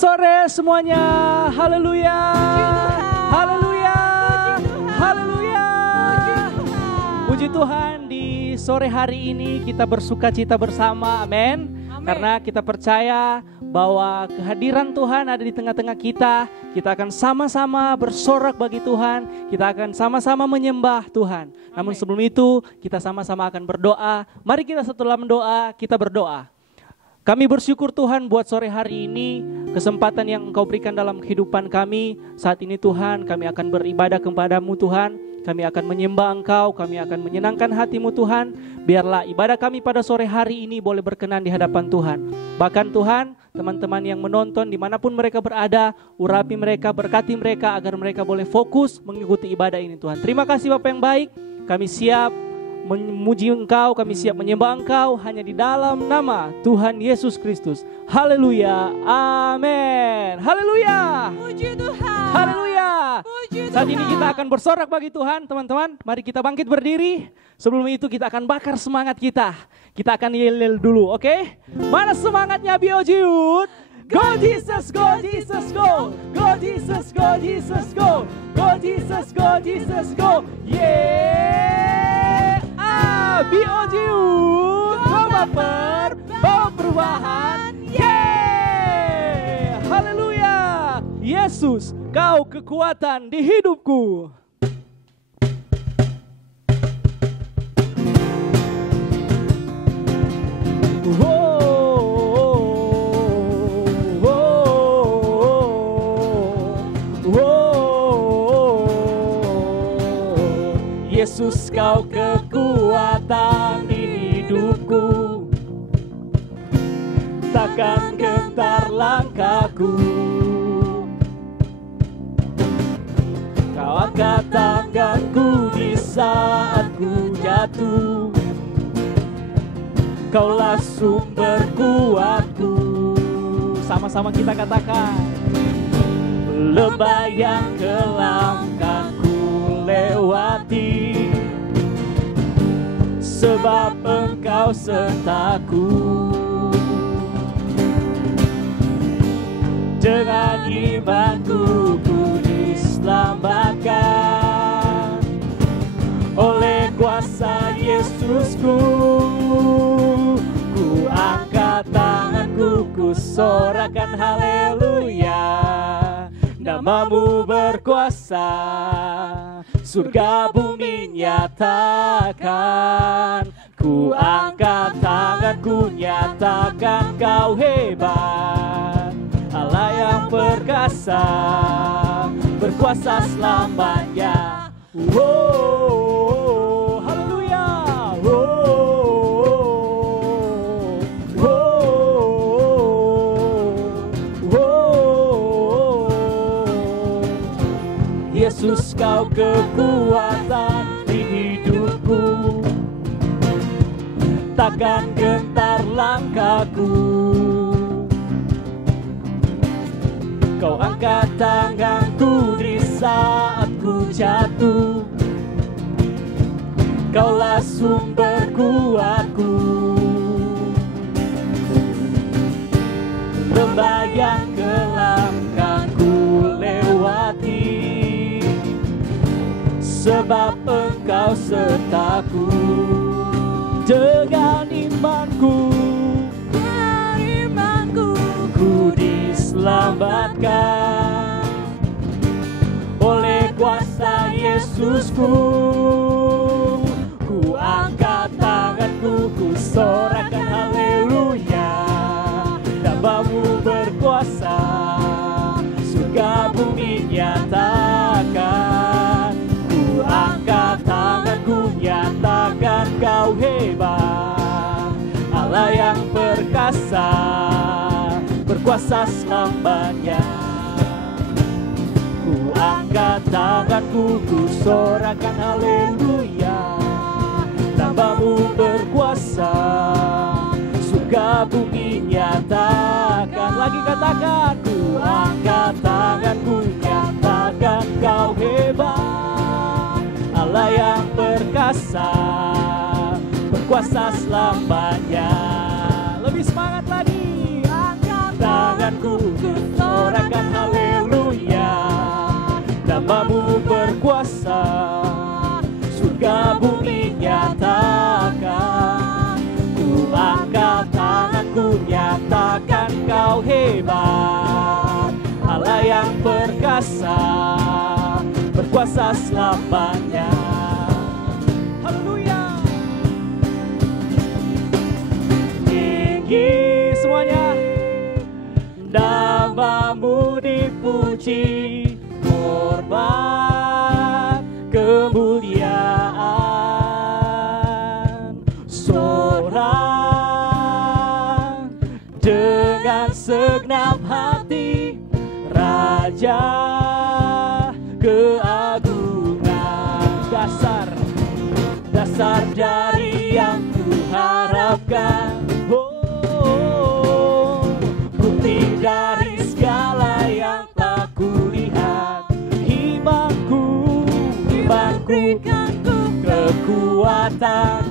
sore semuanya. Haleluya. Haleluya. Haleluya. Puji Tuhan, di sore hari ini kita bersuka cita bersama. Amin. Karena kita percaya bahwa kehadiran Tuhan ada di tengah-tengah kita. Kita akan sama-sama bersorak bagi Tuhan. Kita akan sama-sama menyembah Tuhan. Namun sebelum itu kita sama-sama akan berdoa. Mari kita setelah mendoa, kita berdoa. Kami bersyukur Tuhan buat sore hari ini, kesempatan yang Engkau berikan dalam kehidupan kami. Saat ini Tuhan, kami akan beribadah kepada-Mu Tuhan. Kami akan menyembah Engkau, kami akan menyenangkan hati-Mu Tuhan. Biarlah ibadah kami pada sore hari ini boleh berkenan di hadapan Tuhan. Bahkan Tuhan, teman-teman yang menonton dimanapun mereka berada, urapi mereka, berkati mereka agar mereka boleh fokus mengikuti ibadah ini Tuhan. Terima kasih Bapa yang baik, kami siap memuji Engkau, kami siap menyembah Engkau hanya di dalam nama Tuhan Yesus Kristus. Haleluya, amin. Haleluya. Puji Tuhan. Haleluya. Puji Saat Tuhan. ini kita akan bersorak bagi Tuhan, teman-teman. Mari kita bangkit berdiri. Sebelum itu kita akan bakar semangat kita. Kita akan yel-yel dulu, oke? Mana semangatnya Biojiut? Go Jesus, go Jesus, go. Go Jesus, go Jesus, go. Go Jesus, go Jesus, go. Yeah. Biojiut, bawa perubahan. Yeah. Haleluya. Yesus, Kau kekuatan di hidupku. Yesus, Kau kekuatan di hidupku, takkan gentar langkahku. Kau angkat tanganku di saat ku jatuh, Kaulah sumber kuatku. Sama-sama kita katakan. Lembah yang kelam kan ku lewati, sebab Engkau sertaku. Dengan imanku ku diselamatkan oleh kuasa Yesusku. Ku angkat tanganku, ku sorakan haleluya. Namamu berkuasa, surga bumi nyatakan. Ku angkat tanganku, nyatakan Kau hebat. Allah yang perkasa, berkuasa selamanya. Wow, haleluya. Yesus, Kau kekuatan di hidupku, takkan gentar langkahku. Kau angkat tanganku di saat ku jatuh, Kaulah sumber kuatku. Lembah yang kelam kan ku lewati, sebab Engkau sertaku. Dengan imanku ku diselamatkan oleh kuasa Yesusku. Ku angkat tanganku, ku sorakan haleluya. Namamu berkuasa, surga bumi nyatakan. Ku angkat tanganku, nyatakan Kau hebat. Allah yang perkasa, berkuasa selamanya. Ku angkat tanganku, ku sorakan haleluya. Namamu berkuasa, surga bumi nyatakan. Lagi katakan. Ku angkat tanganku, nyatakan Kau hebat. Allah yang perkasa, berkuasa selamanya. Lebih semangat lagi. Angkat tanganku, ku hebat, Allah yang perkasa, berkuasa selamanya. Haleluya. Tinggi semuanya, namamu dipuji, hormat kemuliaan, sorak dengan segenap hati, Raja keagungan. Dasar dari yang kuharapkan, bukti dari segala yang tak kulihat. Imanku berikanku kekuatan,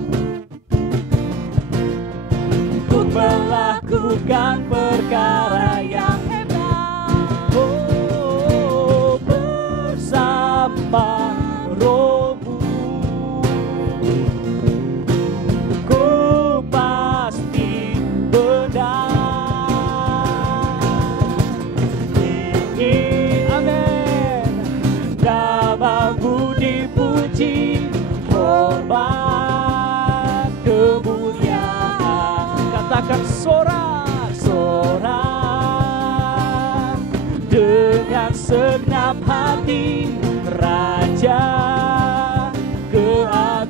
ku melakukan perkara yang hebat. Bersama Rohmu, ku pasti menang. Amin. Namamu dipuji, hormat kemuliaan. Katakan sorak dengan segenap hati, Raja keagungan.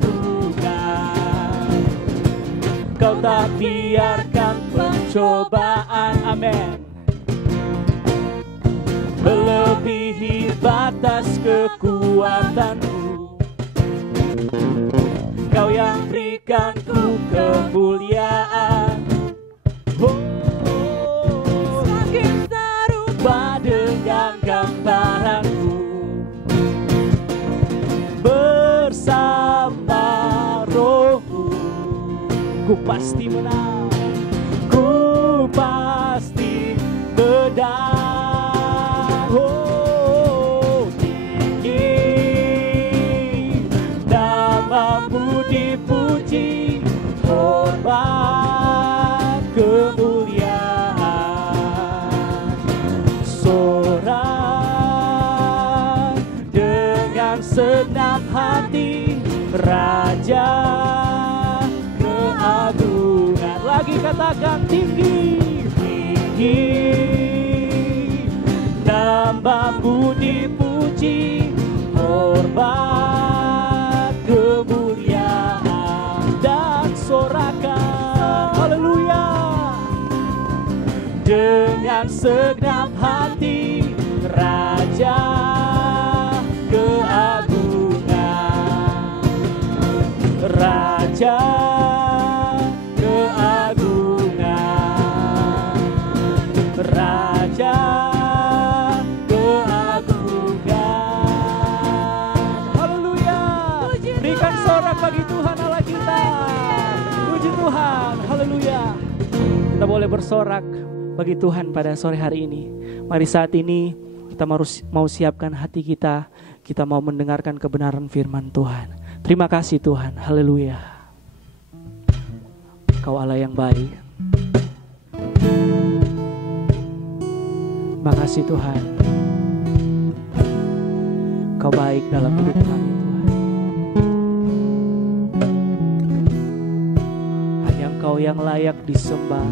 Kau tak biarkan pencobaan, amin, melebihi batas kekuatanku. Kau yang berikanku kemuliaan, semakin serupa dengan gambaranmu. Bersama Rohmu, ku pasti menang, ku pasti menang. Tinggi namamu dipuji, hormat kemuliaan, sorak dengan segenap hati, Raja keagungan. Lagi katakan tinggi namamu dipuji, hormat kemuliaan dan sorakan, haleluya, dengan segenap hati, Raja keagungan, Raja keagungan, Raja keagungan. Haleluya. Berikan sorak bagi Tuhan Allah kita. Puji Tuhan. Haleluya. Kita boleh bersorak bagi Tuhan pada sore hari ini. Mari saat ini kita mau siapkan hati kita. Kita mau mendengarkan kebenaran firman Tuhan. Terima kasih Tuhan. Haleluya. Kau Allah yang baik. Terima kasih Tuhan. Kau baik dalam hidup kami Tuhan. Hanya Engkau yang layak disembah.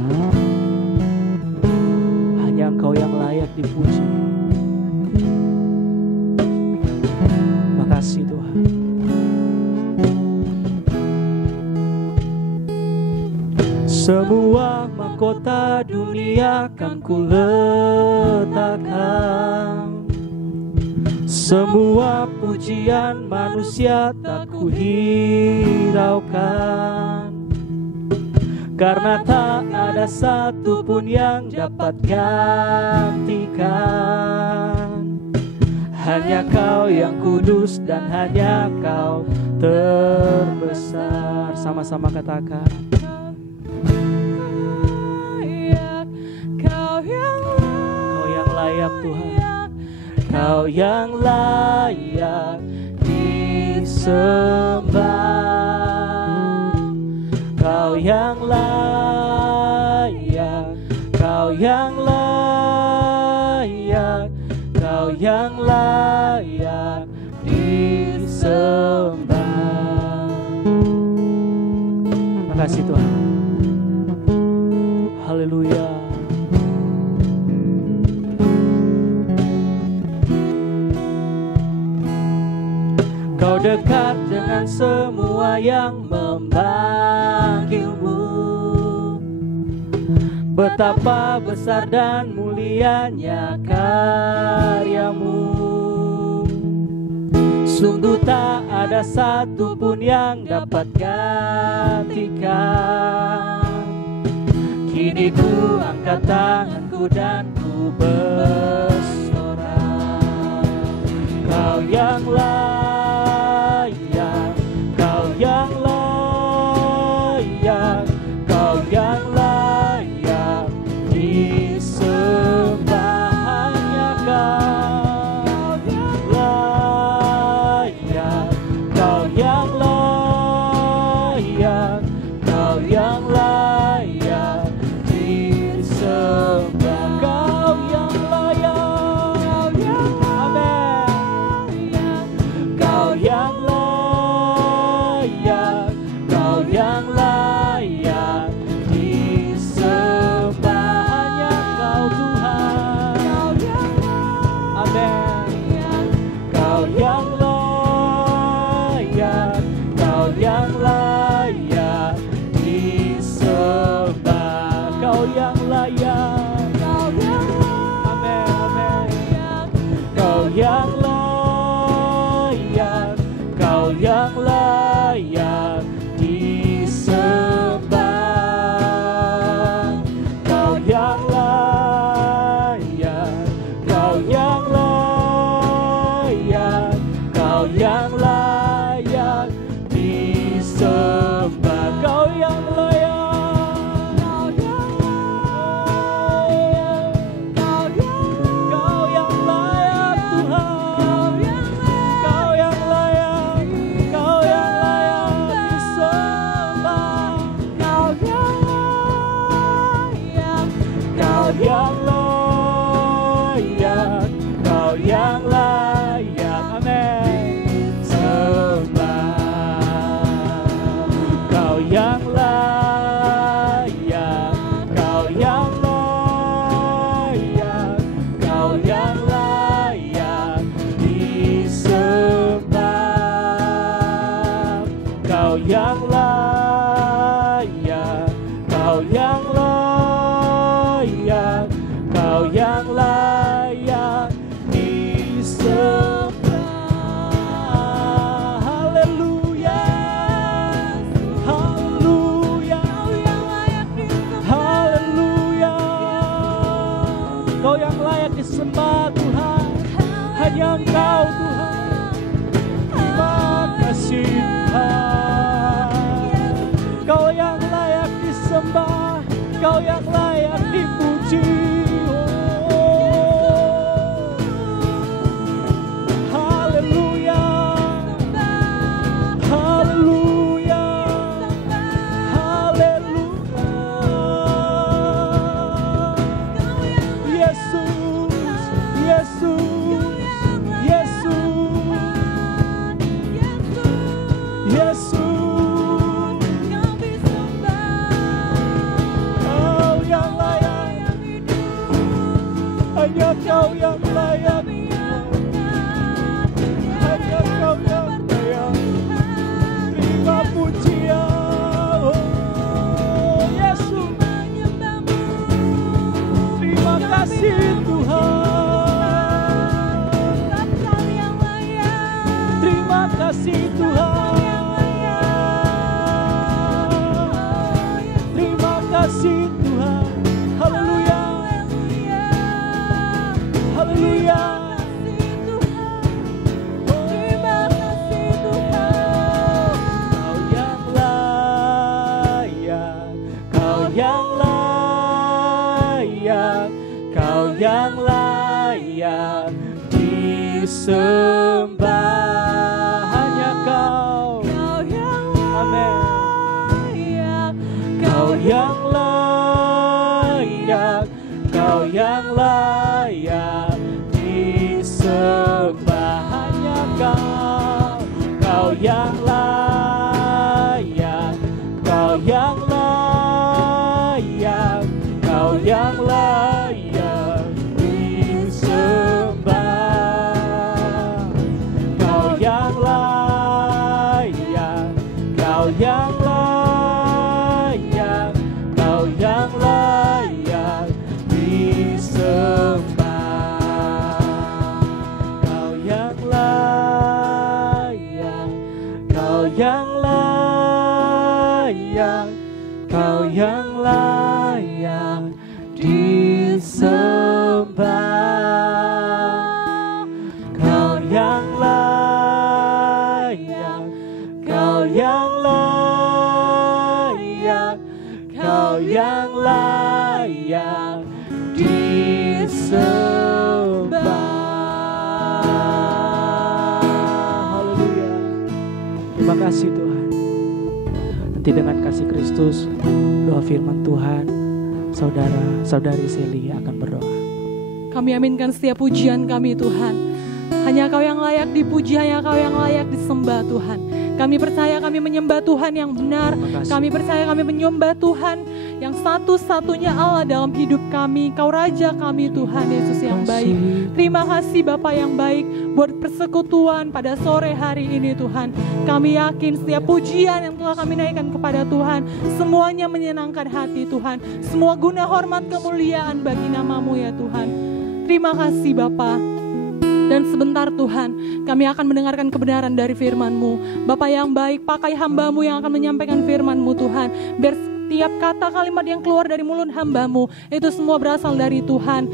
Hanya Engkau yang layak dipuji. Terima kasih Tuhan. Semua mahkota dunia kan ku letakkan, semua pujian manusia tak ku hiraukan, karena tak ada satupun yang dapat gantikan. Hanya Kau yang kudus dan hanya Kau terbesar. Sama-sama katakan. Kau yang layak Tuhan. Kau yang layak disembah. Kau yang layak. Kau yang layak kasih Tuhan. Haleluya. Kau dekat dengan semua yang memanggilmu. Betapa besar dan mulianya karyamu. Sungguh tak ada satupun yang dapat gantikan. Kini ku angkat tanganku dan ku bersorak. Kau yang layak, Kau yang layak, Kau yang layak disembah. Hanya Kau yang layak, Kau yang layak, Kau yang layak disembah. Kau yang layak, amin. Kau yang layak, Kau yang layak disembah. Hanya Kau Tuhan, amin. Kau yang layak, Kau yang layak disembah. Kau yang layak, amin, amin. Kau yang layak, Kau yang layak disembah. Kau yang layak, Kau yang layak, Kau yang layak disembah. Kau yang layak, Kau yang layak Tuhan. Kau yang layak, Kau yang layak disembah. Kau yang layak, Kau yang layak, Kau yang layak, amin, sembah. Kau yang layak, Kau yang layak, Kau yang layak disembah. Kau yang layak, Kau yang layak, Kau yang layak disembah. Haleluya, haleluya, haleluya. Kau yang layak disembah Tuhan. Hanya Engkau Tuhan. Terima kasih Tuhan. Kau yang layak disembah, Kau yang layak dipuji. Haleluya, haleluya, haleluya. Yesus, Yesus, Yesus, Yesus. Kau yang layak, hanya Kau yang layak, hanya Kau yang layak. Terima pujian, oh Yesus. Terima kasih Tuhan. Terima kasih Tuhan. Terima kasih Tuhan. Haleluya, haleluya. Kau yang layak, Kau yang layak disembah. Hanya Kau, amin. Kau yang layak, Kau yang layak disembah. Hanya Kau, Kau yang layak, Kau yang yang layak, Kau yang layak disembah. Kau yang layak, Kau yang layak, Kau yang layak disembah. Haleluya. Terima kasih Tuhan. Nanti dengan kasih Kristus, doa firman Tuhan, saudara-saudari Seli akan berdoa. Kami aminkan setiap pujian kami Tuhan. Hanya Kau yang layak dipuji, hanya Kau yang layak disembah Tuhan. Kami percaya kami menyembah Tuhan yang benar. Kami percaya kami menyembah Tuhan yang satu-satunya Allah dalam hidup kami. Kau Raja kami Tuhan Yesus yang baik. Terima kasih Bapa yang baik buat persekutuan pada sore hari ini Tuhan. Kami yakin setiap pujian yang telah kami naikkan kepada Tuhan, semuanya menyenangkan hati Tuhan. Semua guna hormat kemuliaan bagi nama-Mu ya Tuhan. Terima kasih Bapa. Dan sebentar Tuhan, kami akan mendengarkan kebenaran dari firman-Mu. Bapa yang baik, pakai hamba-Mu yang akan menyampaikan firman-Mu Tuhan. Biar setiap kata kalimat yang keluar dari mulut hamba-Mu, itu semua berasal dari Tuhan.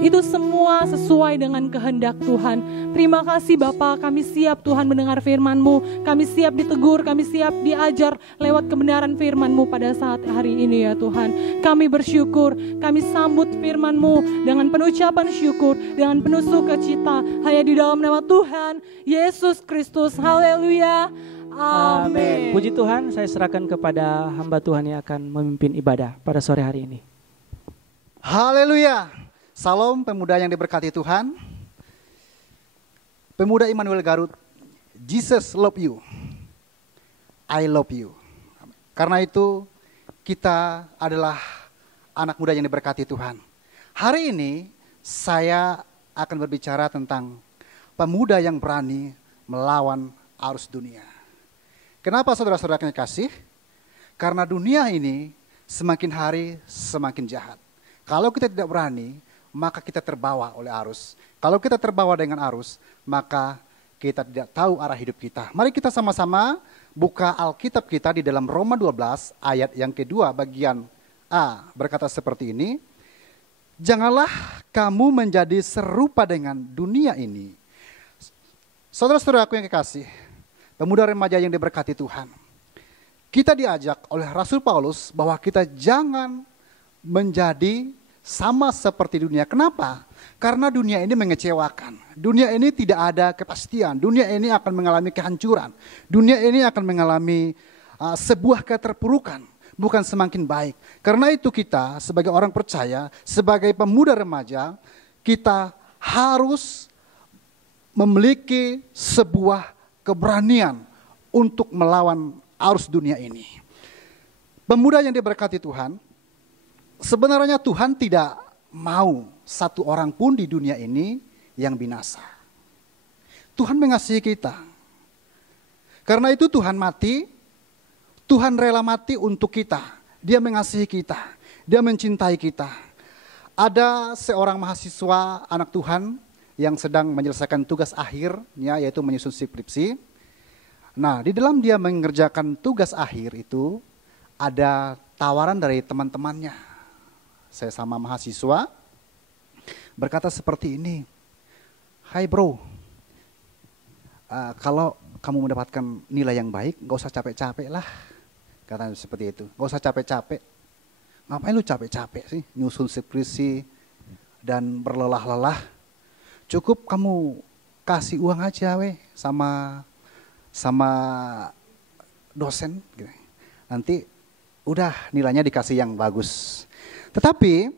Itu semua sesuai dengan kehendak Tuhan. Terima kasih Bapa, kami siap Tuhan mendengar firman-Mu. Kami siap ditegur, kami siap diajar lewat kebenaran firman-Mu pada saat hari ini ya Tuhan. Kami bersyukur, kami sambut firman-Mu dengan penuh ucapan syukur, dengan penuh sukacita. Hanya di dalam nama Tuhan Yesus Kristus. Haleluya. Amin. Puji Tuhan, saya serahkan kepada hamba Tuhan yang akan memimpin ibadah pada sore hari ini. Haleluya. Salam pemuda yang diberkati Tuhan. Pemuda Immanuel Garut, Jesus love you. I love you. Karena itu kita adalah anak muda yang diberkati Tuhan. Hari ini saya akan berbicara tentang pemuda yang berani melawan arus dunia. Kenapa saudara-saudara kasih? Karena dunia ini semakin hari semakin jahat. Kalau kita tidak berani, maka kita terbawa oleh arus. Kalau kita terbawa dengan arus, maka kita tidak tahu arah hidup kita. Mari kita sama-sama buka Alkitab kita di dalam Roma 12 ayat yang kedua bagian A. Berkata seperti ini, janganlah kamu menjadi serupa dengan dunia ini. Saudara-saudaraku yang kekasih, pemuda remaja yang diberkati Tuhan. Kita diajak oleh Rasul Paulus bahwa kita jangan menjadi sama seperti dunia. Kenapa? Karena dunia ini mengecewakan. Dunia ini tidak ada kepastian. Dunia ini akan mengalami kehancuran. Dunia ini akan mengalami sebuah keterpurukan. Bukan semakin baik. Karena itu kita sebagai orang percaya, sebagai pemuda remaja, kita harus memiliki sebuah keberanian untuk melawan arus dunia ini. Pemuda yang diberkati Tuhan, sebenarnya Tuhan tidak mau satu orang pun di dunia ini yang binasa. Tuhan mengasihi kita. Karena itu Tuhan mati, Tuhan rela mati untuk kita. Dia mengasihi kita, Dia mencintai kita. Ada seorang mahasiswa anak Tuhan yang sedang menyelesaikan tugas akhirnya, yaitu menyusun skripsi. Nah, di dalam dia mengerjakan tugas akhir itu, ada tawaran dari teman-temannya. Saya sama mahasiswa berkata seperti ini, hai bro, kalau kamu mendapatkan nilai yang baik, gak usah capek-capek lah. Katanya seperti itu, gak usah capek-capek. Ngapain lu capek-capek sih, nyusun skripsi dan berlelah-lelah. Cukup kamu kasih uang aja sama dosen. Nanti udah nilainya dikasih yang bagus. Tetapi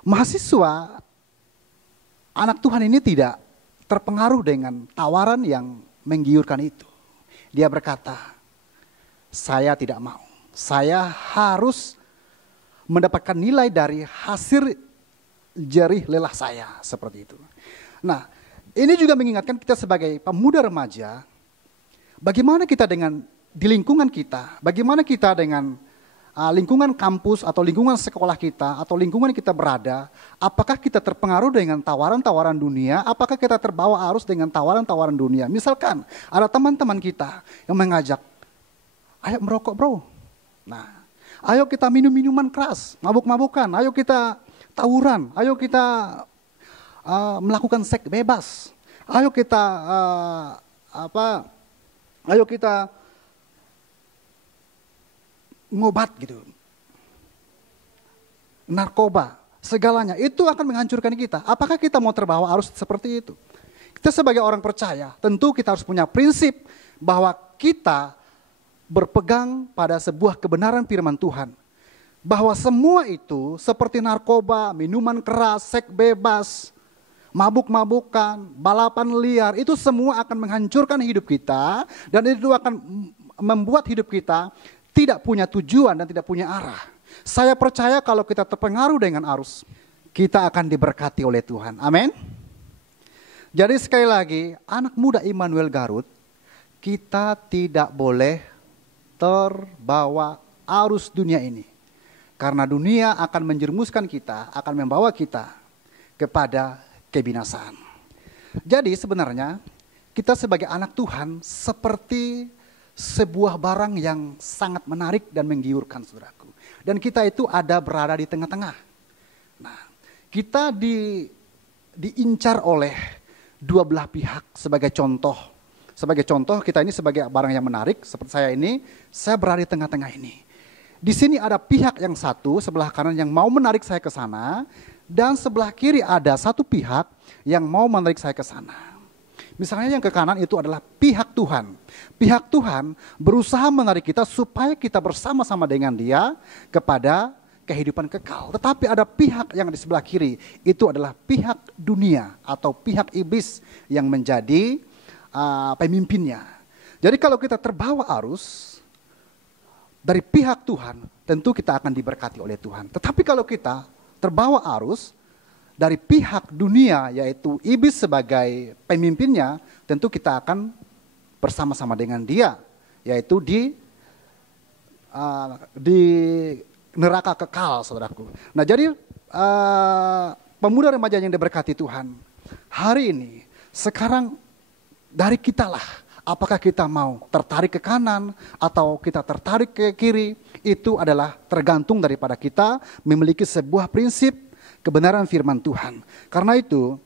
mahasiswa anak Tuhan ini tidak terpengaruh dengan tawaran yang menggiurkan itu. Dia berkata, saya tidak mau. Saya harus mendapatkan nilai dari hasil jerih lelah saya. Seperti itu. Nah, ini juga mengingatkan kita sebagai pemuda remaja, bagaimana kita dengan di lingkungan kita, bagaimana kita dengan lingkungan kampus atau lingkungan sekolah kita atau lingkungan kita berada, apakah kita terpengaruh dengan tawaran-tawaran dunia, apakah kita terbawa arus dengan tawaran-tawaran dunia. Misalkan ada teman-teman kita yang mengajak, ayo merokok bro, nah ayo kita minum minuman keras, mabuk-mabukan, ayo kita tawuran, ayo kita melakukan seks bebas, ayo kita ayo kita ngobat gitu, narkoba, segalanya itu akan menghancurkan kita. Apakah kita mau terbawa arus seperti itu? Kita sebagai orang percaya, tentu kita harus punya prinsip bahwa kita berpegang pada sebuah kebenaran firman Tuhan. Bahwa semua itu seperti narkoba, minuman keras, seks bebas, mabuk-mabukan, balapan liar, itu semua akan menghancurkan hidup kita dan itu akan membuat hidup kita tidak punya tujuan dan tidak punya arah. Saya percaya kalau kita terpengaruh dengan arus, kita akan diberkati oleh Tuhan. Amin. Jadi sekali lagi, anak muda Immanuel Garut, kita tidak boleh terbawa arus dunia ini. Karena dunia akan menjerumuskan kita, akan membawa kita kepada kebinasaan. Jadi sebenarnya kita sebagai anak Tuhan seperti sebuah barang yang sangat menarik dan menggiurkan, saudaraku. Dan kita itu berada di tengah-tengah. Nah, kita diincar oleh dua belah pihak sebagai contoh. Sebagai contoh, kita ini sebagai barang yang menarik, seperti saya ini, saya berada di tengah-tengah ini. Di sini ada pihak yang satu, sebelah kanan yang mau menarik saya ke sana, dan sebelah kiri ada satu pihak yang mau menarik saya ke sana. Misalnya yang ke kanan itu adalah pihak Tuhan. Pihak Tuhan berusaha menarik kita supaya kita bersama-sama dengan Dia kepada kehidupan kekal. Tetapi ada pihak yang di sebelah kiri, itu adalah pihak dunia atau pihak iblis yang menjadi pemimpinnya. Jadi kalau kita terbawa arus dari pihak Tuhan, tentu kita akan diberkati oleh Tuhan. Tetapi kalau kita terbawa arus dari pihak dunia, yaitu iblis sebagai pemimpinnya, tentu kita akan bersama-sama dengan dia, yaitu di neraka kekal, saudaraku. Nah jadi pemuda remaja yang diberkati Tuhan, hari ini, sekarang dari kitalah, apakah kita mau tertarik ke kanan atau kita tertarik ke kiri, itu adalah tergantung daripada kita memiliki sebuah prinsip kebenaran firman Tuhan. Karena itu,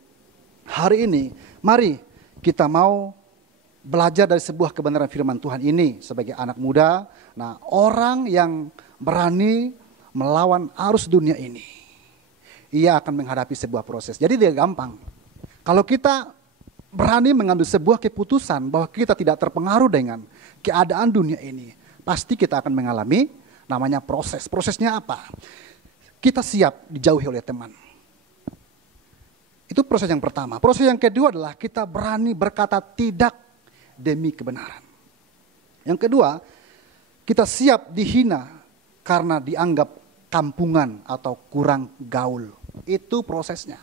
hari ini, mari kita mau belajar dari sebuah kebenaran firman Tuhan ini sebagai anak muda. Nah, orang yang berani melawan arus dunia ini, ia akan menghadapi sebuah proses. Jadi dia gampang. Kalau kita berani mengambil sebuah keputusan bahwa kita tidak terpengaruh dengan keadaan dunia ini, pasti kita akan mengalami namanya proses. Prosesnya apa? Kita siap dijauhi oleh teman. Itu proses yang pertama. Proses yang kedua adalah kita berani berkata tidak demi kebenaran. Yang kedua, kita siap dihina karena dianggap kampungan atau kurang gaul. Itu prosesnya.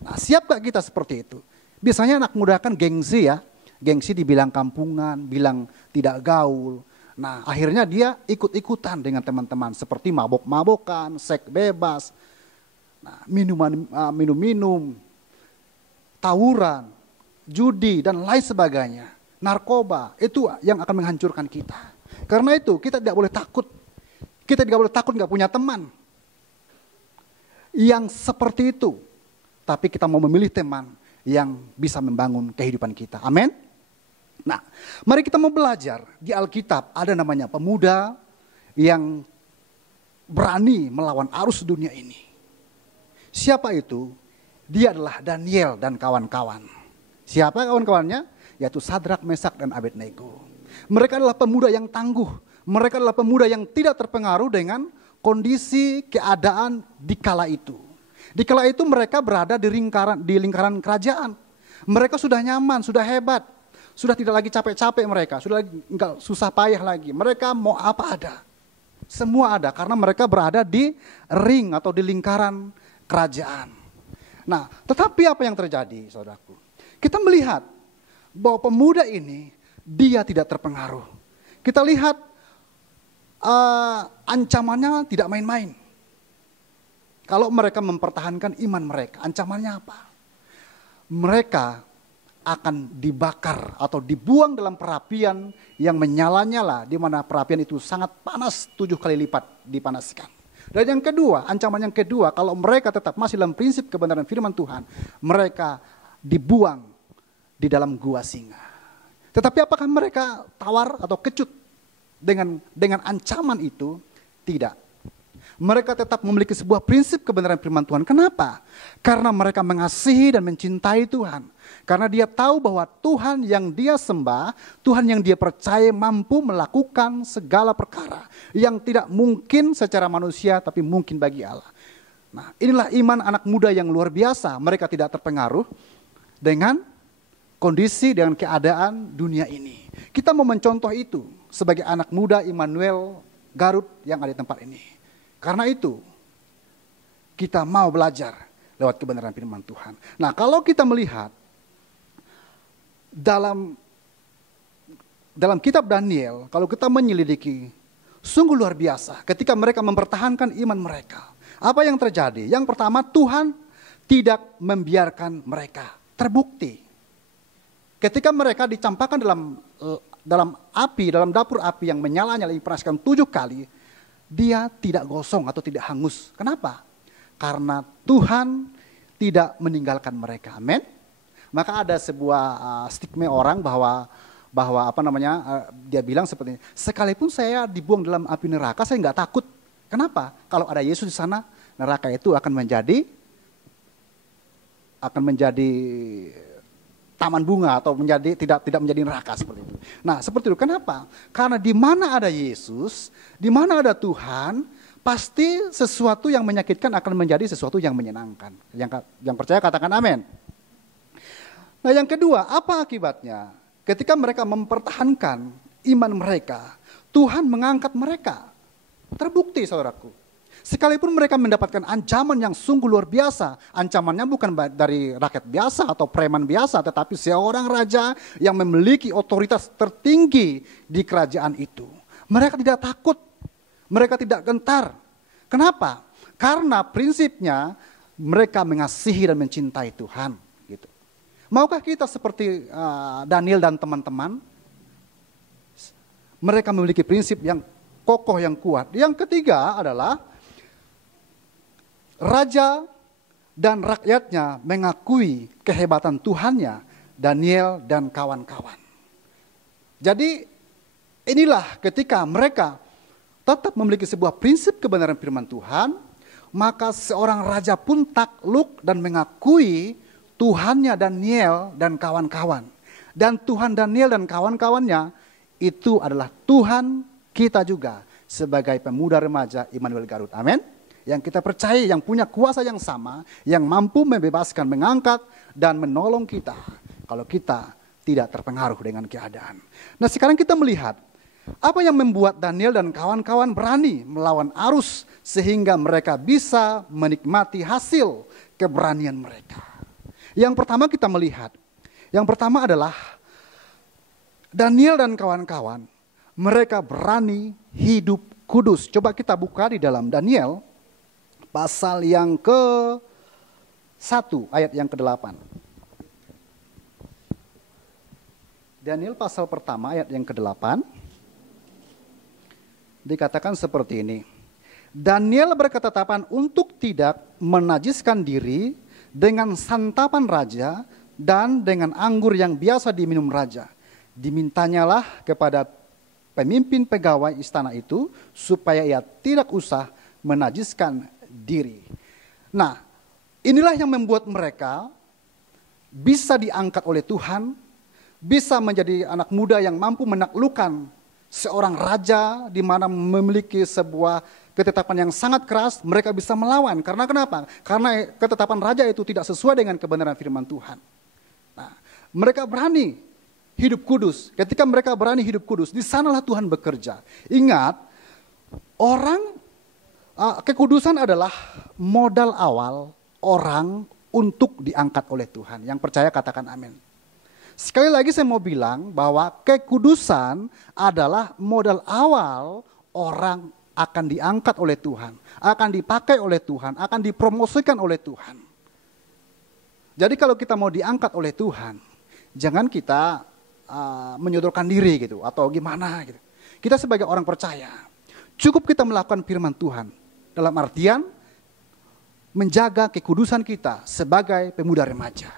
Nah, siap gak kita seperti itu? Biasanya anak muda kan gengsi ya. Gengsi dibilang kampungan, bilang tidak gaul. Nah, akhirnya dia ikut-ikutan dengan teman-teman seperti mabok-mabokan, seks bebas, nah, minum-minum, tawuran, judi dan lain sebagainya, narkoba, itu yang akan menghancurkan kita. Karena itu kita tidak boleh takut. Kita tidak boleh takut nggak punya teman yang seperti itu. Tapi kita mau memilih teman yang bisa membangun kehidupan kita. Amin. Nah, mari kita mau belajar. Di Alkitab ada namanya pemuda yang berani melawan arus dunia ini. Siapa itu? Dia adalah Daniel dan kawan-kawan. Siapa kawan-kawannya? Yaitu Sadrak, Mesak, dan Abednego. Mereka adalah pemuda yang tangguh. Mereka adalah pemuda yang tidak terpengaruh dengan kondisi keadaan di kala itu. Di kala itu mereka berada di lingkaran kerajaan. Mereka sudah nyaman, sudah hebat. Sudah tidak lagi capek-capek mereka, sudah enggak susah payah lagi. Mereka mau apa ada. Semua ada karena mereka berada di ring atau di lingkaran kerajaan. Nah, tetapi apa yang terjadi, saudaraku? Kita melihat bahwa pemuda ini dia tidak terpengaruh. Kita lihat ancamannya tidak main-main. Kalau mereka mempertahankan iman mereka, ancamannya apa? Mereka akan dibakar atau dibuang dalam perapian yang menyala-nyala, di mana perapian itu sangat panas, 7 kali lipat dipanaskan. Dan yang kedua, ancaman yang kedua, kalau mereka tetap masih dalam prinsip kebenaran firman Tuhan, mereka dibuang di dalam gua singa. Tetapi apakah mereka tawar atau kecut dengan ancaman itu? Tidak. Mereka tetap memiliki sebuah prinsip kebenaran firman Tuhan. Kenapa? Karena mereka mengasihi dan mencintai Tuhan. Karena dia tahu bahwa Tuhan yang dia sembah, Tuhan yang dia percaya mampu melakukan segala perkara yang tidak mungkin secara manusia tapi mungkin bagi Allah. Nah, inilah iman anak muda yang luar biasa. Mereka tidak terpengaruh dengan kondisi, dengan keadaan dunia ini. Kita mau mencontoh itu sebagai anak muda Immanuel Garut yang ada di tempat ini. Karena itu, kita mau belajar lewat kebenaran firman Tuhan. Nah, kalau kita melihat dalam kitab Daniel, kalau kita menyelidiki, sungguh luar biasa ketika mereka mempertahankan iman mereka. Apa yang terjadi? Yang pertama, Tuhan tidak membiarkan mereka. Terbukti. Ketika mereka dicampakkan dalam api, dalam dapur api yang menyala-nyala dipanaskan 7 kali, dia tidak gosong atau tidak hangus. Kenapa? Karena Tuhan tidak meninggalkan mereka. Amin. Maka ada sebuah stigma orang bahwa dia bilang seperti ini, sekalipun saya dibuang dalam api neraka, saya nggak takut. Kenapa? Kalau ada Yesus di sana, neraka itu akan menjadi taman bunga atau tidak menjadi neraka seperti itu. Nah, seperti itu. Kenapa? Karena di mana ada Yesus, di mana ada Tuhan, pasti sesuatu yang menyakitkan akan menjadi sesuatu yang menyenangkan. Yang percaya katakan amin. Nah, yang kedua, apa akibatnya? Ketika mereka mempertahankan iman mereka, Tuhan mengangkat mereka. Terbukti, saudaraku. Sekalipun mereka mendapatkan ancaman yang sungguh luar biasa, ancamannya bukan dari rakyat biasa atau preman biasa, tetapi seorang raja yang memiliki otoritas tertinggi di kerajaan itu. Mereka tidak takut, mereka tidak gentar. Kenapa? Karena prinsipnya mereka mengasihi dan mencintai Tuhan. Gitu. Maukah kita seperti Daniel dan teman-teman? Mereka memiliki prinsip yang kokoh, yang kuat. Yang ketiga adalah raja dan rakyatnya mengakui kehebatan Tuhannya, Daniel dan kawan-kawan. Jadi inilah ketika mereka tetap memiliki sebuah prinsip kebenaran firman Tuhan, maka seorang raja pun takluk dan mengakui Tuhannya Daniel dan kawan-kawan. Dan Tuhan Daniel dan kawan-kawannya itu adalah Tuhan kita juga sebagai pemuda remaja Immanuel Garut. Amin. Yang kita percaya, yang punya kuasa yang sama, yang mampu membebaskan, mengangkat, dan menolong kita kalau kita tidak terpengaruh dengan keadaan. Nah, sekarang kita melihat apa yang membuat Daniel dan kawan-kawan berani melawan arus sehingga mereka bisa menikmati hasil keberanian mereka. Yang pertama kita melihat, yang pertama adalah Daniel dan kawan-kawan, mereka berani hidup kudus. Coba kita buka di dalam Daniel pasal yang ke-1 ayat yang ke-8. Daniel pasal pertama ayat yang ke-8. Dikatakan seperti ini. Daniel berketetapan untuk tidak menajiskan diri dengan santapan raja dan dengan anggur yang biasa diminum raja. Dimintanyalah kepada pemimpin pegawai istana itu supaya ia tidak usah menajiskan diri. Nah, inilah yang membuat mereka bisa diangkat oleh Tuhan, bisa menjadi anak muda yang mampu menaklukkan seorang raja di mana memiliki sebuah ketetapan yang sangat keras. Mereka bisa melawan. Karena kenapa? Karena ketetapan raja itu tidak sesuai dengan kebenaran firman Tuhan. Nah, mereka berani hidup kudus. Ketika mereka berani hidup kudus, di sanalah Tuhan bekerja. Ingat, kekudusan adalah modal awal orang untuk diangkat oleh Tuhan. Yang percaya katakan amin. Sekali lagi saya mau bilang bahwa kekudusan adalah modal awal orang akan diangkat oleh Tuhan, akan dipakai oleh Tuhan, akan dipromosikan oleh Tuhan. Jadi kalau kita mau diangkat oleh Tuhan, jangan kita menyodorkan diri gitu atau gimana gitu. Kita sebagai orang percaya, cukup kita melakukan firman Tuhan dalam artian menjaga kekudusan kita sebagai pemuda remaja.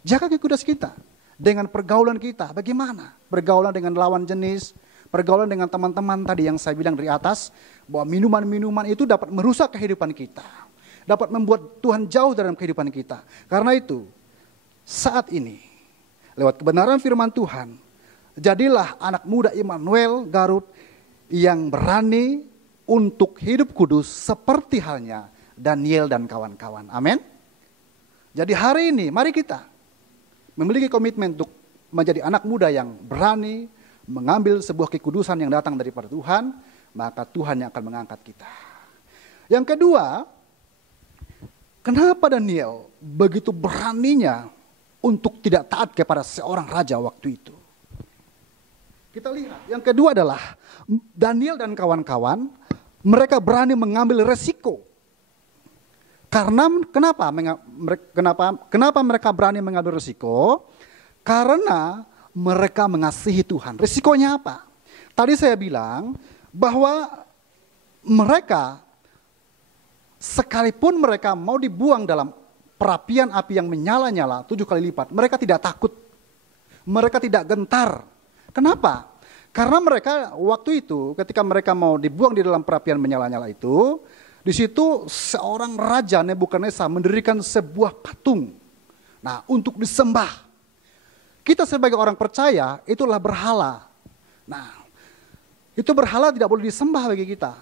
Jaga kekudusan kita dengan pergaulan kita. Bagaimana? Pergaulan dengan lawan jenis, pergaulan dengan teman-teman tadi yang saya bilang dari atas, bahwa minuman-minuman itu dapat merusak kehidupan kita. Dapat membuat Tuhan jauh dalam kehidupan kita. Karena itu, saat ini, lewat kebenaran firman Tuhan, jadilah anak muda Immanuel Garut yang berani untuk hidup kudus seperti halnya Daniel dan kawan-kawan. Amin. Jadi hari ini, mari kita memiliki komitmen untuk menjadi anak muda yang berani mengambil sebuah kekudusan yang datang daripada Tuhan, maka Tuhan yang akan mengangkat kita. Yang kedua, kenapa Daniel begitu beraninya untuk tidak taat kepada seorang raja waktu itu? Kita lihat, yang kedua adalah Daniel dan kawan-kawan, mereka berani mengambil resiko. Karena kenapa mereka berani mengambil risiko? Karena mereka mengasihi Tuhan. Risikonya apa? Tadi saya bilang bahwa mereka sekalipun mereka mau dibuang dalam perapian api yang menyala-nyala 7 kali lipat, mereka tidak takut. Mereka tidak gentar. Kenapa? Karena mereka waktu itu ketika mereka mau dibuang di dalam perapian menyala-nyala itu, di situ seorang raja Nebukadnezar mendirikan sebuah patung. Nah, untuk disembah. Kita sebagai orang percaya itulah berhala. Nah, itu berhala tidak boleh disembah bagi kita.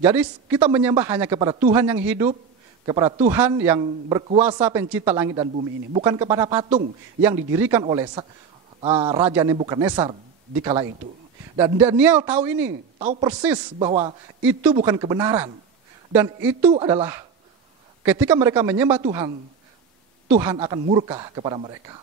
Jadi kita menyembah hanya kepada Tuhan yang hidup, kepada Tuhan yang berkuasa pencipta langit dan bumi ini. Bukan kepada patung yang didirikan oleh Raja Nebukadnezar di kala itu. Dan Daniel tahu ini, tahu persis bahwa itu bukan kebenaran. Dan itu adalah ketika mereka menyembah Tuhan, Tuhan akan murka kepada mereka.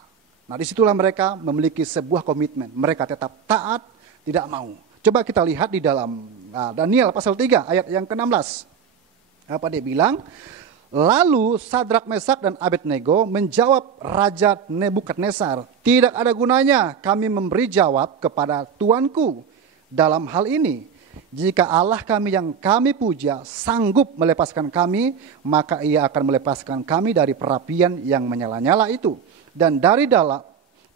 Nah, disitulah mereka memiliki sebuah komitmen. Mereka tetap taat, tidak mau. Coba kita lihat di dalam Daniel pasal 3 ayat yang ke-16. Apa dia bilang? Lalu Sadrak, Mesak dan Abednego menjawab Raja Nebukadnezar, tidak ada gunanya kami memberi jawab kepada tuanku dalam hal ini. Jika Allah kami yang kami puja sanggup melepaskan kami, maka ia akan melepaskan kami dari perapian yang menyala-nyala itu. Dan dari dalam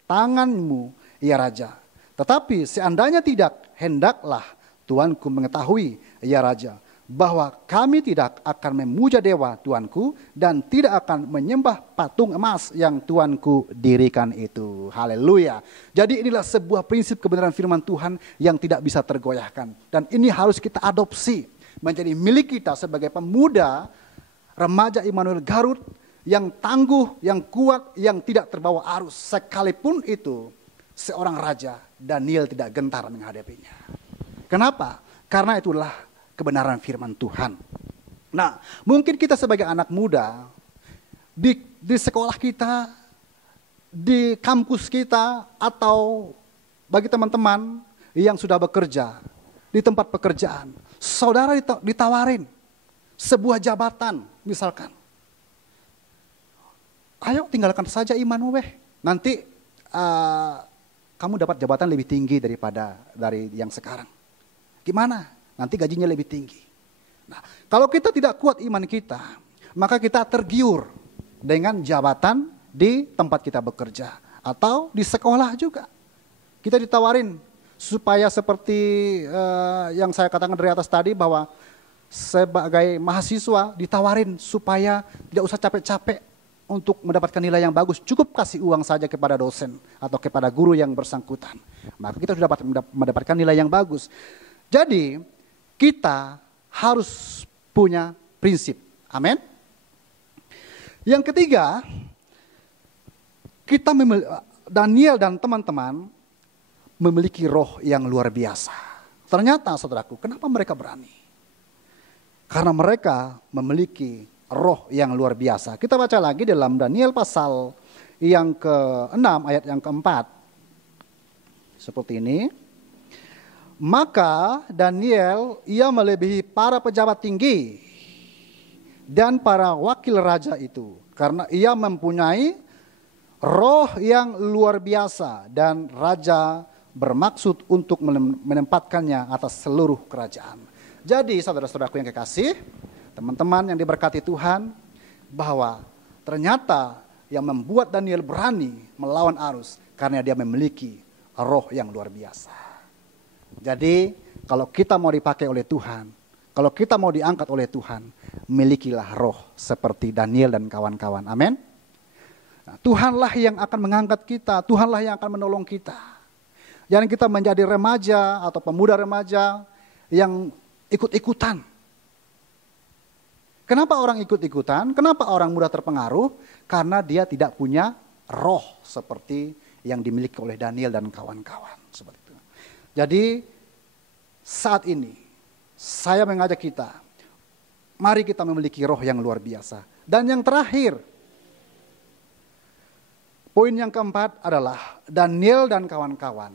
tanganmu, ya Raja. Tetapi seandainya tidak, hendaklah Tuanku mengetahui, ya Raja, bahwa kami tidak akan memuja dewa Tuanku dan tidak akan menyembah patung emas yang Tuanku dirikan itu. Haleluya. Jadi inilah sebuah prinsip kebenaran firman Tuhan yang tidak bisa tergoyahkan. Dan ini harus kita adopsi menjadi milik kita sebagai pemuda remaja Immanuel Garut yang tangguh, yang kuat, yang tidak terbawa arus. Sekalipun itu seorang raja, Daniel tidak gentar menghadapinya. Kenapa? Karena itulah kebenaran firman Tuhan. Nah, mungkin kita sebagai anak muda, di sekolah kita, di kampus kita, atau bagi teman-teman yang sudah bekerja, di tempat pekerjaan, saudara ditawarin sebuah jabatan, misalkan. Ayo tinggalkan saja Immanuel, nanti kamu dapat jabatan lebih tinggi dari yang sekarang. Gimana? Nanti gajinya lebih tinggi. Nah, kalau kita tidak kuat iman kita, maka kita tergiur dengan jabatan di tempat kita bekerja atau di sekolah juga. Kita ditawarin supaya seperti yang saya katakan dari atas tadi, bahwa sebagai mahasiswa ditawarin supaya tidak usah capek-capek untuk mendapatkan nilai yang bagus, cukup kasih uang saja kepada dosen atau kepada guru yang bersangkutan. Maka kita sudah mendapatkan nilai yang bagus. Jadi kita harus punya prinsip. Amin. Yang ketiga, Daniel dan teman-teman memiliki roh yang luar biasa. Ternyata saudaraku, kenapa mereka berani? Karena mereka memiliki roh yang luar biasa. Kita baca lagi dalam Daniel pasal yang ke-6 ayat yang ke-4. Seperti ini. Maka Daniel ia melebihi para pejabat tinggi dan para wakil raja itu, karena ia mempunyai roh yang luar biasa dan raja bermaksud untuk menempatkannya atas seluruh kerajaan. Jadi saudara-saudaraku yang kekasih, teman-teman yang diberkati Tuhan, bahwa ternyata yang membuat Daniel berani melawan arus karena dia memiliki roh yang luar biasa. Jadi kalau kita mau dipakai oleh Tuhan, kalau kita mau diangkat oleh Tuhan, milikilah roh seperti Daniel dan kawan-kawan. Amin. Nah, Tuhanlah yang akan mengangkat kita, Tuhanlah yang akan menolong kita. Jangan kita menjadi remaja atau pemuda remaja yang ikut-ikutan. Kenapa orang ikut-ikutan? Kenapa orang mudah terpengaruh? Karena dia tidak punya roh seperti yang dimiliki oleh Daniel dan kawan-kawan. Seperti itu. Jadi saat ini saya mengajak kita, mari kita memiliki roh yang luar biasa. Dan yang terakhir, poin yang keempat adalah Daniel dan kawan-kawan,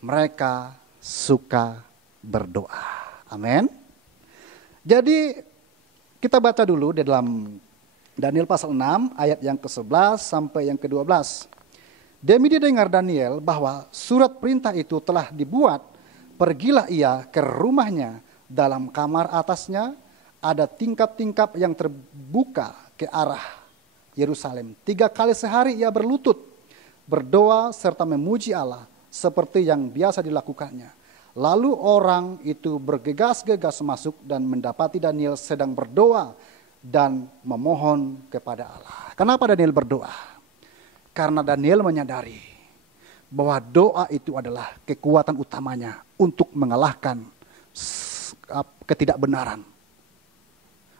mereka suka berdoa. Amin. Jadi kita baca dulu di dalam Daniel pasal 6 ayat yang ke-11 sampai yang ke-12. Demi didengar Daniel bahwa surat perintah itu telah dibuat, pergilah ia ke rumahnya. Dalam kamar atasnya ada tingkap-tingkap yang terbuka ke arah Yerusalem. 3 kali sehari ia berlutut, berdoa serta memuji Allah seperti yang biasa dilakukannya. Lalu orang itu bergegas-gegas masuk dan mendapati Daniel sedang berdoa dan memohon kepada Allah. Kenapa Daniel berdoa? Karena Daniel menyadari bahwa doa itu adalah kekuatan utamanya untuk mengalahkan ketidakbenaran.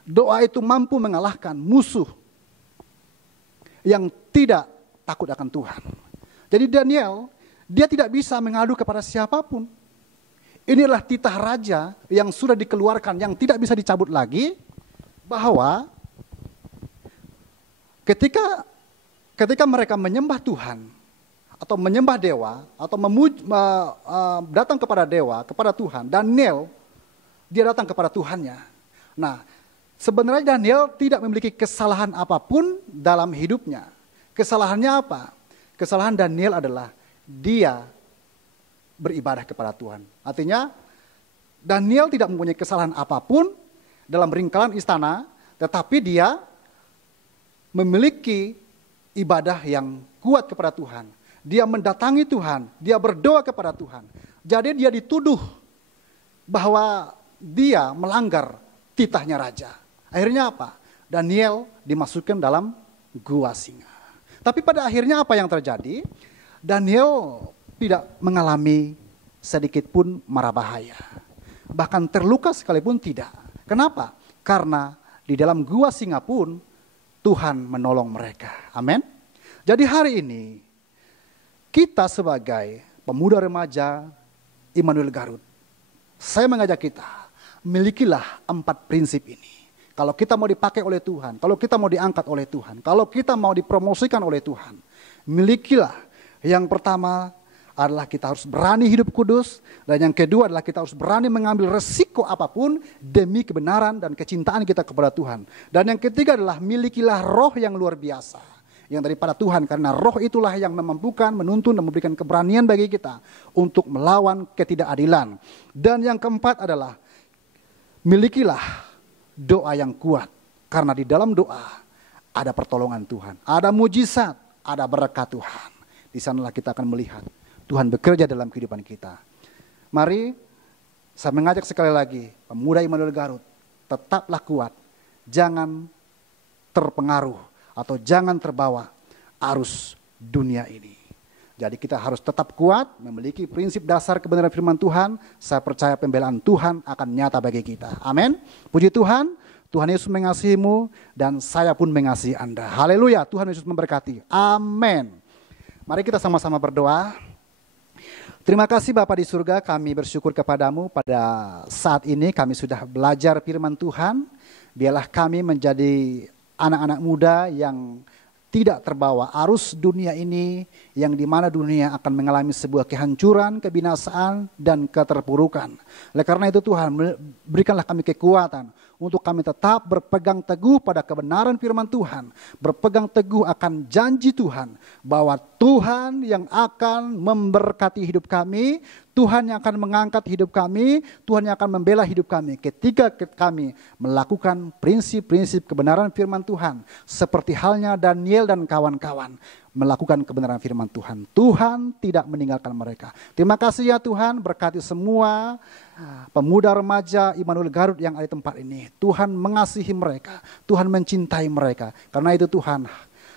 Doa itu mampu mengalahkan musuh yang tidak takut akan Tuhan. Jadi Daniel, dia tidak bisa mengadu kepada siapapun. Inilah titah raja yang sudah dikeluarkan, yang tidak bisa dicabut lagi, bahwa ketika mereka menyembah Tuhan atau menyembah dewa atau datang kepada dewa, kepada Tuhan, Daniel dia datang kepada Tuhannya. Nah, sebenarnya Daniel tidak memiliki kesalahan apapun dalam hidupnya. Kesalahannya apa? Kesalahan Daniel adalah dia beribadah kepada Tuhan. Artinya Daniel tidak mempunyai kesalahan apapun dalam ringkalan istana, tetapi dia memiliki ibadah yang kuat kepada Tuhan. Dia mendatangi Tuhan, dia berdoa kepada Tuhan. Jadi dia dituduh bahwa dia melanggar titahnya raja. Akhirnya apa? Daniel dimasukkan dalam gua singa. Tapi pada akhirnya apa yang terjadi? Daniel tidak mengalami sedikit pun mara bahaya. Bahkan terluka sekalipun tidak. Kenapa? Karena di dalam gua singa pun Tuhan menolong mereka. Amin. Jadi hari ini kita sebagai pemuda remaja Immanuel Garut, saya mengajak kita, milikilah 4 prinsip ini. Kalau kita mau dipakai oleh Tuhan, kalau kita mau diangkat oleh Tuhan, kalau kita mau dipromosikan oleh Tuhan, milikilah. Yang pertama adalah kita harus berani hidup kudus, dan yang kedua adalah kita harus berani mengambil resiko apapun demi kebenaran dan kecintaan kita kepada Tuhan. Dan yang ketiga adalah milikilah roh yang luar biasa yang daripada Tuhan, karena roh itulah yang memampukan, menuntun dan memberikan keberanian bagi kita untuk melawan ketidakadilan. Dan yang keempat adalah milikilah doa yang kuat, karena di dalam doa ada pertolongan Tuhan, ada mujizat, ada berkat Tuhan. Di sanalah kita akan melihat Tuhan bekerja dalam kehidupan kita. Mari saya mengajak sekali lagi, pemuda Immanuel Garut, tetaplah kuat, jangan terpengaruh atau jangan terbawa arus dunia ini. Jadi kita harus tetap kuat, memiliki prinsip dasar kebenaran firman Tuhan. Saya percaya pembelaan Tuhan akan nyata bagi kita. Amin. Puji Tuhan, Tuhan Yesus mengasihimu dan saya pun mengasihi Anda. Haleluya, Tuhan Yesus memberkati. Amin. Mari kita sama-sama berdoa. Terima kasih Bapa di surga, kami bersyukur kepadamu pada saat ini kami sudah belajar firman Tuhan. Biarlah kami menjadi anak-anak muda yang tidak terbawa arus dunia ini, yang dimana dunia akan mengalami sebuah kehancuran, kebinasaan, dan keterpurukan. Oleh karena itu Tuhan, berikanlah kami kekuatan untuk kami tetap berpegang teguh pada kebenaran firman Tuhan, berpegang teguh akan janji Tuhan, bahwa Tuhan yang akan memberkati hidup kami, Tuhan yang akan mengangkat hidup kami, Tuhan yang akan membela hidup kami ketika kami melakukan prinsip-prinsip kebenaran firman Tuhan. Seperti halnya Daniel dan kawan-kawan melakukan kebenaran firman Tuhan. Tuhan tidak meninggalkan mereka. Terima kasih ya Tuhan, berkati semua pemuda remaja Immanuel Garut yang ada di tempat ini. Tuhan mengasihi mereka, Tuhan mencintai mereka. Karena itu Tuhan,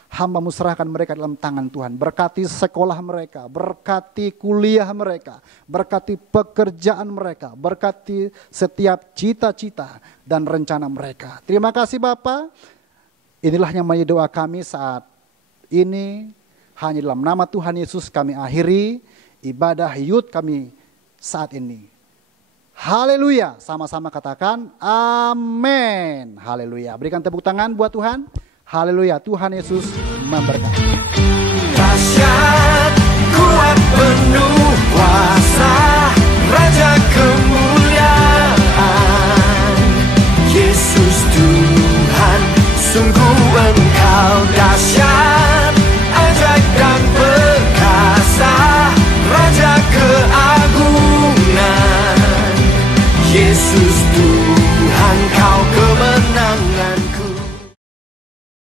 hamba-Mu serahkan mereka dalam tangan Tuhan. Berkati sekolah mereka, berkati kuliah mereka, berkati pekerjaan mereka, berkati setiap cita-cita dan rencana mereka. Terima kasih Bapa. Inilah yang menjadi doa kami saat ini. Hanya dalam nama Tuhan Yesus kami akhiri ibadah Yud kami saat ini. Haleluya. Sama-sama katakan amin. Haleluya. Berikan tepuk tangan buat Tuhan. Haleluya, Tuhan Yesus memberkati.